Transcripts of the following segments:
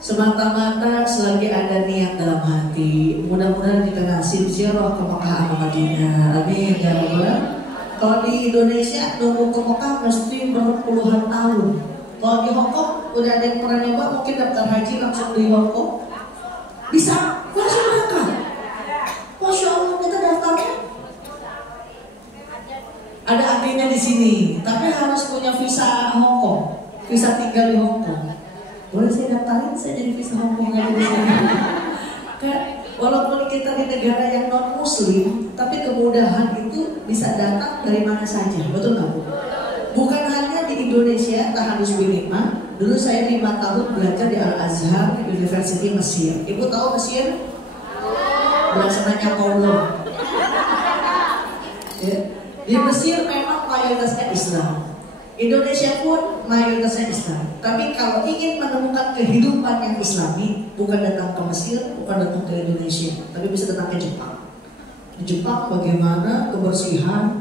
Semata-mata selagi ada niat dalam hati, mudah-mudahan kita nasib ziarah ke Mekah atau Madinah. Amin ya rabbal. Kalau di Indonesia nunggu ke Mekah mesti berpuluhan tahun. Kalau di Hongkong udah ada yang pernah nyoba mungkin daftar haji langsung di Hongkong bisa langsung berangkat. Masya Allah, kita daftarnya ada agennya di sini, tapi harus punya visa Hongkong, visa tinggal di Hongkong. Boleh saya daftarin, saya jadi visa Hongkong aja di sini. Kan, walaupun kita di negara yang non Muslim, tapi kemudahan itu bisa datang dari mana saja, betul nggak Bu? Bukan hanya di Indonesia, taharus binikmah. Dulu saya 5 tahun belajar di Al Azhar University Mesir. Ibu tahu Mesir? Belakangnya Paulo. Ya. Di Mesir memang mayoritasnya Islam. Indonesia pun mayoritasnya Islam. Tapi kalau ingin menemukan kehidupan yang Islami, bukan datang ke Mesir, bukan datang ke Indonesia, tapi bisa datang ke Jepang. Di Jepang bagaimana kebersihan,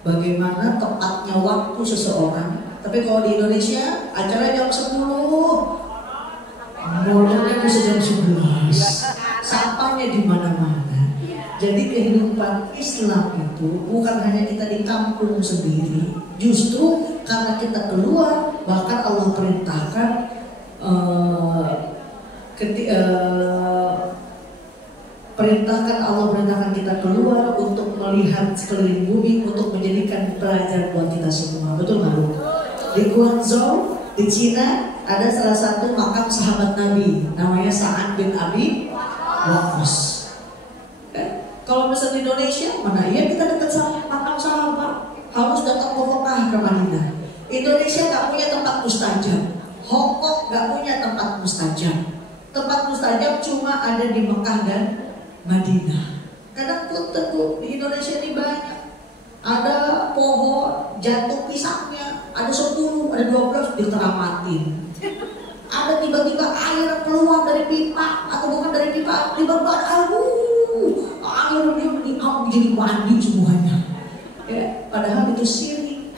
bagaimana tepatnya waktu seseorang. Tapi kalau di Indonesia acara jam 10, mulutnya bisa jam 11, sampahnya di mana-mana. Jadi kehidupan Islam itu bukan hanya kita di kampung sendiri. Justru karena kita keluar, bahkan Allah perintahkan Allah perintahkan kita keluar untuk melihat sekeliling bumi, untuk menjadikan pelajaran buat kita semua. Betul nggak Bu? Di Guangzhou, di Cina, ada salah satu makam sahabat Nabi, namanya Sa'ad bin Abi Waqqas. Kalau misalnya di Indonesia, mana iya kita dekat sama makam sahabat, harus datang ke Mekah ke Madinah. Indonesia nggak punya tempat mustajab, Hong Kong nggak punya tempat mustajab. Tempat mustajab cuma ada di Mekah dan Madinah. Kadang tentu di Indonesia ini banyak. Ada pohon jatuh pisangnya, ada 10, ada 12 diteramatin. Ada tiba-tiba air keluar dari pipa atau bukan dari pipa, tiba-tiba airnya jadi mandi semuanya. Ya, padahal itu syirik.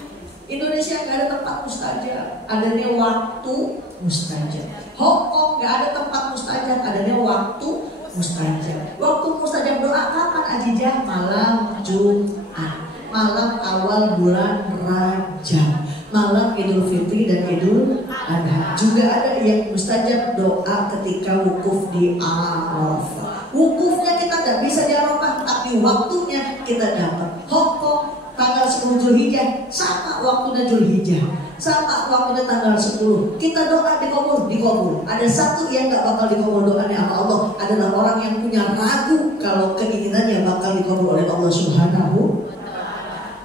Indonesia nggak ada tempat mustajab, adanya waktu mustajab. Hong Kong nggak ada tempat mustajab, adanya waktu mustajab. Waktu mustajab doa kapan Ajijah? Malam Jumat, malam awal bulan Rajab, malam Idul Fitri dan Idul Adha. Juga ada yang mustajab doa ketika wukuf di Arafah. Wukufnya kita nggak bisa di Arafah, tapi waktunya kita dapat. Hong Kong tanggal 10 Zulhijjah sama waktunya Zulhijjah, sama waktunya tanggal 10. Kita doa dikabul. Ada satu yang nggak bakal dikabul doanya sama Allah, adalah orang yang punya ragu kalau keinginannya bakal dikabul oleh Allah Subhanahu.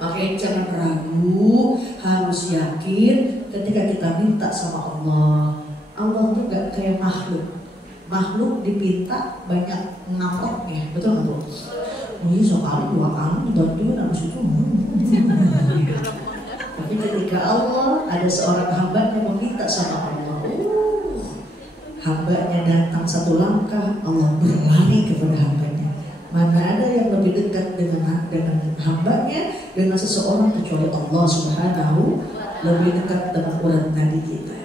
Makanya jangan ragu, harus yakin ketika kita minta sama Allah. Allah tuh gak kayak makhluk. Makhluk dipinta banyak ngamroknya, betul nggak Bu? Oh iya, sekali 2 kali dibantuin habis itu. Tapi ketika Allah, ada seorang hamba yang meminta sama Allah, hambanya datang 1 langkah, Allah berlari kepada hambanya. Mana ada yang lebih dekat dengan hambanya, dengan seseorang kecuali Allah Subhanahu, lebih dekat dengan urat nadi kita.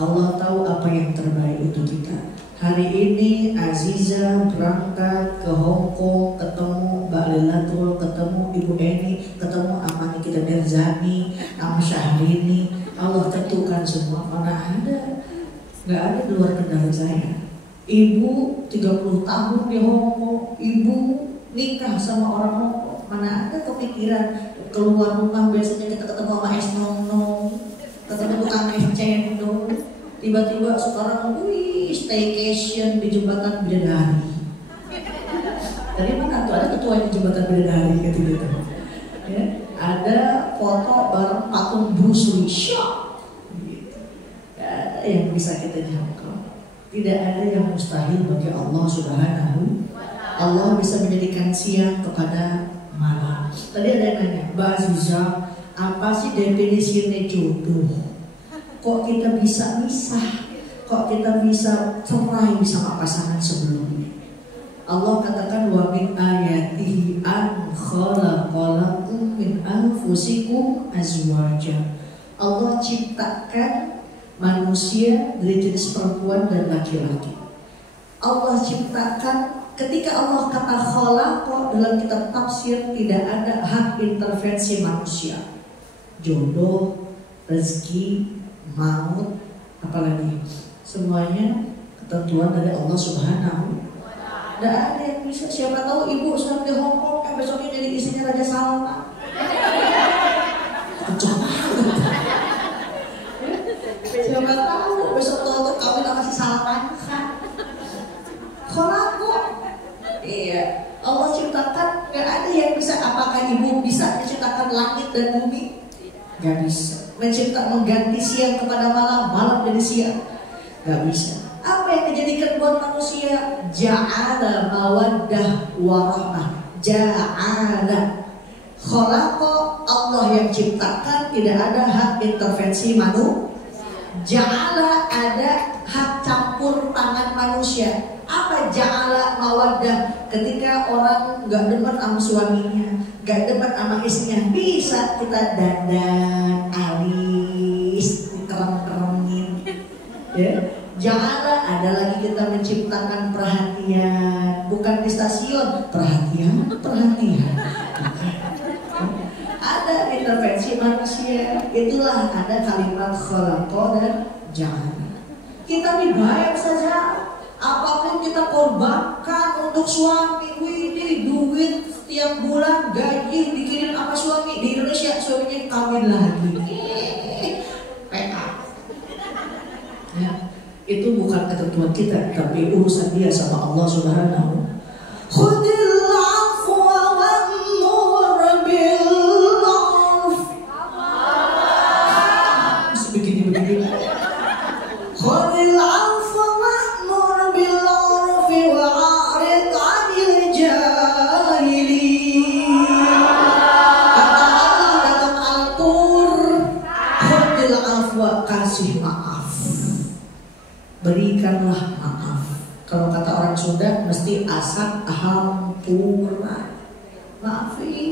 Allah tahu apa yang terbaik untuk kita. Hari ini Aziza berangkat ke Hong Kong, ketemu Mbak Lelatul, ketemu Ibu Eni, ketemu Amani kita Derzani, sama Syahrini. Allah tentukan semua. Mana ada, nggak ada di luar kendali saya. Ibu 30 tahun di Hong Kong, ibu nikah sama orang Hong Kong. Mana ada kepikiran keluar rumah, biasanya kita ketemu sama es nong-nong, ketemu tukang es cendol. Tiba-tiba sekarang, staycation di Jembatan Bidadari. Dari mana tuh? Ada ketua di Jembatan Bidadari gitu. Ya, ada foto bareng patung Bruce Lee. Gitu. Gak ada yang bisa kita jangkau. Tidak ada yang mustahil bagi Allah Subhanahu. Allah bisa menjadikan siang kepada malam. Tadi ada yang nanya, Mbak Aziza, apa sih definisinya jodoh? Kok kita bisa misah? Kok kita bisa cerai sama pasangan sebelumnya? Allah katakan wa min ayatihi an khalaqalakum min anfusikum azwaja. Allah ciptakan manusia dari jenis perempuan dan laki-laki. Allah ciptakan, ketika Allah kata khalaqa dalam kitab tafsir, tidak ada hak intervensi manusia. Jodoh, rezeki, maut, apalagi semuanya ketentuan dari Allah Subhanahu. Tidak ada yang bisa. Siapa tahu ibu sedang di Hong Kong, besoknya jadi istrinya Raja Salman. Siapa tahu besok tahu kawin sama si Salman Khan. Kholaqo. Iya, Allah ciptakan, nggak ada yang bisa. Apakah ibu bisa menciptakan langit dan bumi? Nggak bisa. Mengganti siang kepada malam, malam jadi siang, nggak bisa. Apa yang dijadikan buat manusia? Ja'ala mawaddah warahmah. Ja'ala khalaqa, Allah yang ciptakan, tidak ada hak intervensi manusia. Ja'ala ada hak campur tangan manusia. Apa ja'ala mawaddah? Ketika orang nggak demen sama suaminya, nggak demen sama istrinya, bisa kita dandan alis, dikerem-keremin. Ya. Ja'ala ada lagi kita menciptakan perhatian, bukan di stasiun. Perhatian, perhatian. Ada intervensi manusia. Itulah ada kalimat khalaqa dan ja'ala. Kita nih baik saja. Apapun kita korbankan untuk suami, widih, duit setiap bulan gaji dikirim sama suami. Di Indonesia suaminya kawin lagi. PK. Ya, itu bukan ketentuan kita, tapi urusan dia sama Allah Subhanahu. Khudil afwa wa'mur bil 'urf. Begini. Khudil afwa wa'mur bil 'urfi wa'rid 'anil jahilin. Kata Allah dalam Al-Qur'an, khudil afwa, kasih maaf. Berikanlah maaf. Kalau kata orang Sunda mesti asal hampura. Maafin.